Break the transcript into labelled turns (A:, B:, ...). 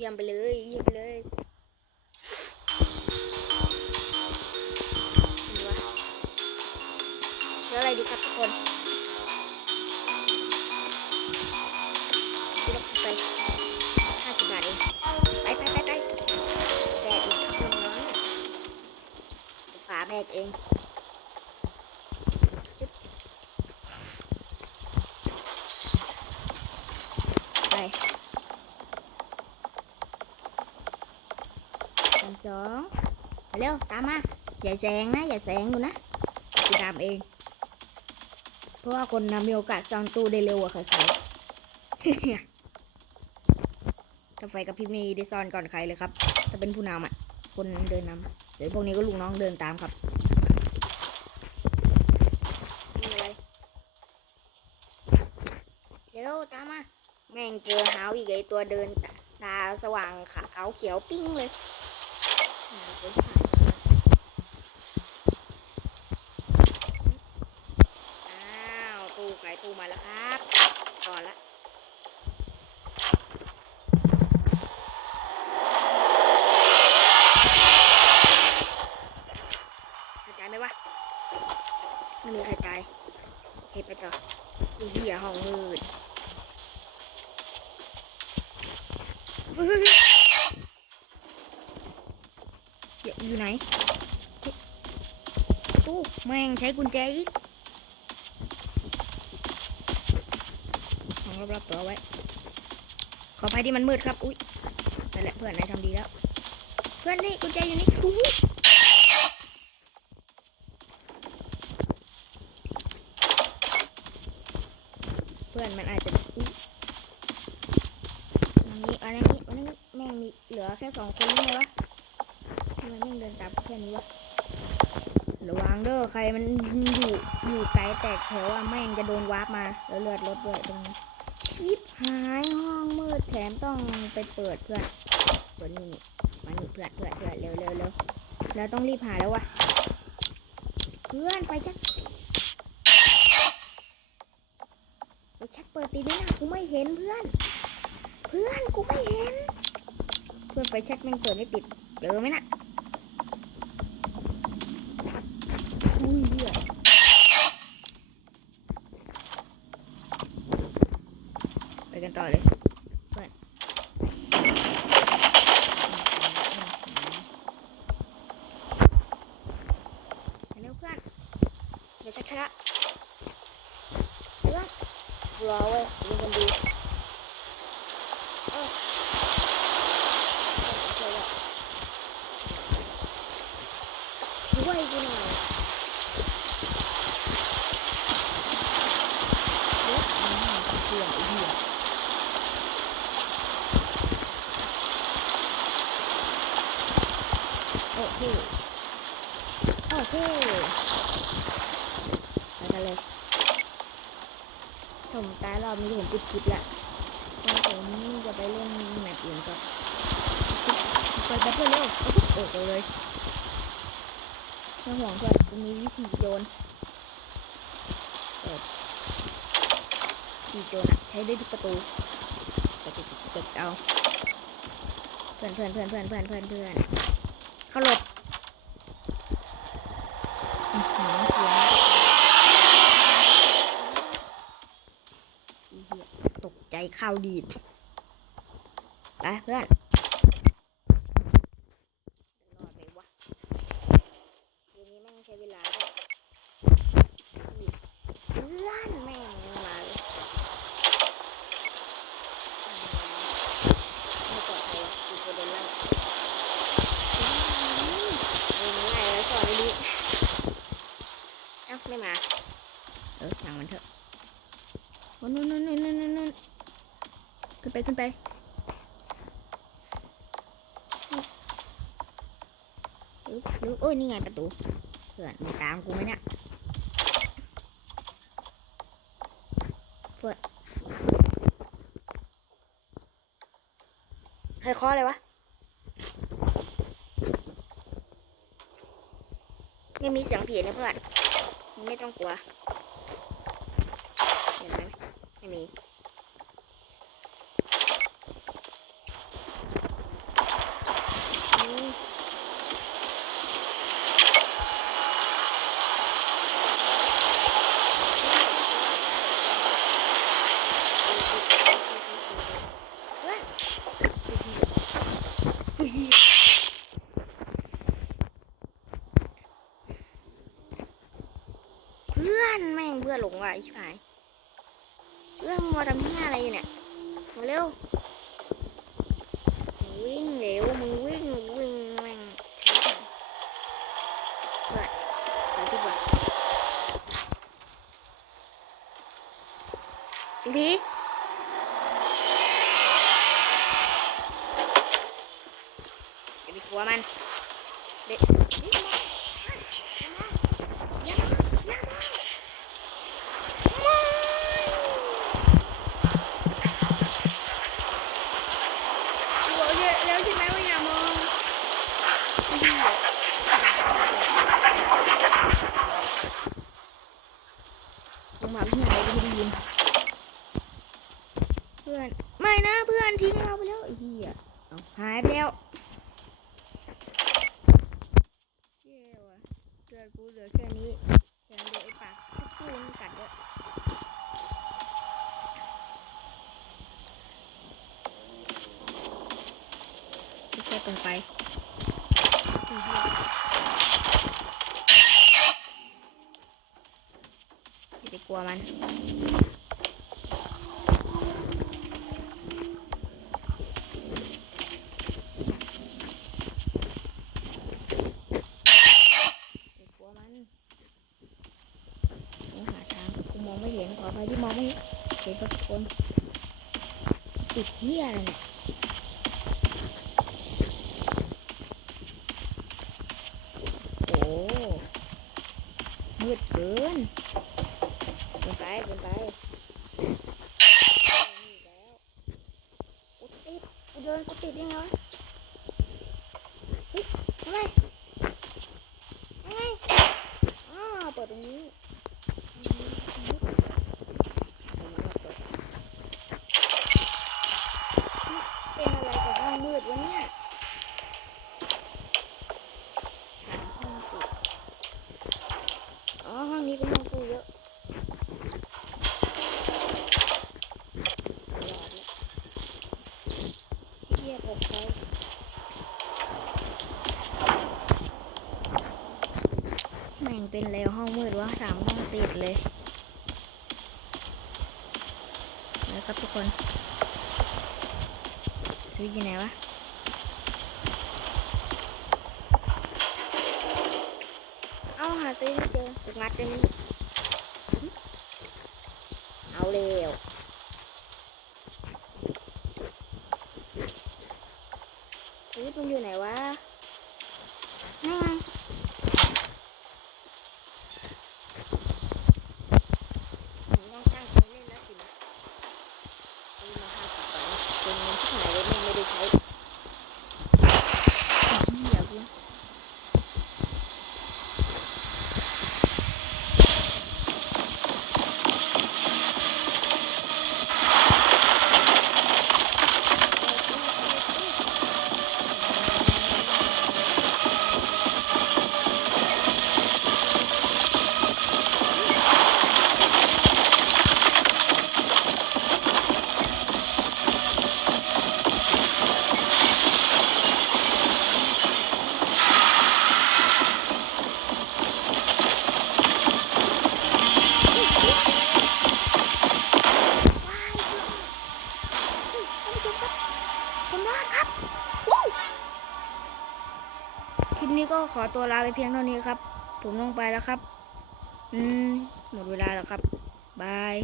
A: เยี่ยมไปเลย เยี่ยมไปเลยเห็นวอะไรดีครับทุกคนซื้อรถไปห้าสิบบาทเอง ไปไปไปไปแดดอีกครับน้องๆฝาแบกเองจึ๊บไปสามสองมา เร็วตามมา อย่าแซงนะ อย่าแซงดูนะกูตามเอง เพราะว่าคนนำมีโอกาสซ่อนตู้ได้เร็วกว่าใครๆถ้าไฟกับพริบนี้ได้ซ่อนก่อนใครเลยครับ ถ้าเป็นผู้นำอะคนเดินนำเดี๋ยวพวกนี้ก็ลูกน้องเดินตามครับมีอะไรเร็วตามมาแม่งเจอหาวอีกไอตัวเดินตาสว่างขาวเขียวปิ้งเลยไปผ่านมาอ้าว ตู้ไก่ตู้มา แล้วครับก่อนละเข้าใจไหมวะไม่มีใครตายโอเคไปต่อไอ้เหี้ยห้องมืดเฮ้ยเดี๋ยวอยู่ไหนตู้แม่งใช้กุญแจอีกของ รอบๆตัวไว้ ขออภัยที่มันมืดครับ อุ้ยนั่นแหละเพื่อนนายทำดีแล้ว เพื่อนนี่กุญแจอยู่นี่อุ้ยเพื่อนมันอาจจะอุ๊ยอันนี้อันนี้อันนี้แม่งมีเหลือแค่สองคนหรือไงวะทำไมแม่งเดินตามแค่นี้วะระวังเด้อใครมันอยู่อยู่ไกลแตกแถวอะแม่งจะโดนวาร์ปมาแล้วเลือดลดด้วยตรงนี้ หายห้องมืดแถมต้องไปเปิดเพื่อน เปิดนี่นี่มานี่เพื่อนเพื่อนเพื่อนเร็วเร็วเร็วแล้วต้องรีบหาแล้ววะเพื่อนไฟจักไปชักเปิดตีไม่นะกูไม่เห็นเพื่อน เพื่อนกูไม่เห็น เพื่อนไปช็คแม่งเปิดไม่ติด เจอไหมนะอุ้ยเหี้ยไปกันต่อเลยเพื่อนไปเร็วเพื่อน อย่าชักช้าเพื่อนรอเว้ยยิงกันดีเออช่วยช่วยกูหน่อยเล็กอืมเสียไอ้เหี้ยโอเค โอเค ไปกันเลย ผมตายร อบนี้ผมปิดคลิปละเพราะผมจะไปเล่นแมตช์อื่นก่อนเปิดแบตเตอร์เร็วโอ้โหเลยไม่ห่วงเพื่อนกูมีวิธีโยนเปิดวิธีโยนอะใช้ได้ทุกประตูกดกดกดเอา เพื่อนเพื่อนเพื่อนเพื่อนเพื่อนเพื่อนเพื่อนเข้าหลบ ข้าวดีดไปเพื่อนรอดไหมวะเกมนี้แม่งใช้เวลาด้วยอุ้ยเพื่อนแม่งมาเลยไม่ปลอดภัยกูจะโดนไล่ไล่แล้วสอนไม่ดีเอ้าไม่มา เออช่างมันเถอะนู่นนู่นนู่นนู่นนู่น ขึ้นไปขึ้นไปอึ๊บอึ๊บโอ้ยนี่ไงประตูเพื่อนมึงตามกูไหมเนี่ยเพื่อนใครเคาะเลยวะยังมีเสียงผีนะเพื่อนไม่ต้องกลัวเห็นไหมไม่มีอืม เพื่อนเพื่อนแม่งเพื่อนหลงว่ะไอ้ชายเพื่อนมัวทำเหี้ยอะไรอยู่เนี่ยมาเร็ววิ่งเร็วมึงวิ่งวิ่งแม่งช้าเพื่อนไปที่บ่อนจิงพีอย่าไปกลัวมันเด็กนี่มองอย่ามองอย่ามองไม่บอกเยอะแล้วใช่ไหมว่าอย่ามอง ลงมาพี่ไหนก็ไม่ได้ยิน เพื่อน ไม่นะเพื่อนทิ้งเราไปแล้วไอ้เหี้ยเอาหายไปแล้วเย่ว่ะเลือดกูเหลือแค่นี้แถมเดี๋ยวไอ้ปากทุกคู่มันกัดด้วยแค่ตรงไป กลัวมันอย่ากลัวมันต้องหาทางกูมองไม่เห็นขออภัยที่มองไม่เห็นเห็นทุกคนติดเหี้ยอะไรเนี่ยโอ้มืดเกินเกินไปเกินไปนี่อีกแล้วกูติดกู เดินกูติดยังไงเฮ้ยทำไมยังไงอ้าวเปิดตรงนี้อืมเอามาเปิดเป็นอะไรกับห้องมืดวะเนี่ยหาห้องปิดอ๋อ ห้องนี้เป็นห้องกูเยอะหลอดเลยเทียบกับใคร แม่ งเป็นแล้วห้องมืดวะสามห้องติดเลย แล้วครับทุกคนสวิตช์อยู่ไหนวะเอาหาสวิตช์ไม่เจอถูกงัดได้ไหมเอาเร็วสวิตช์มันอยู่ไหนวะนี่ไง ผมต้องตั้งใจเล่นแล้วสินะซื้อมาห้าสิบบาทเป็นเงินที่ ไหนเลยแม่งไม่ได้ใช้เหี้ยกูผมรอดครับวู้คลิปนี้ก็ ขอตัวลาไปเพียงเท่านี้ครับ ผมลงไปแล้วครับ อืม หมดเวลาแล้วครับนะครับบาย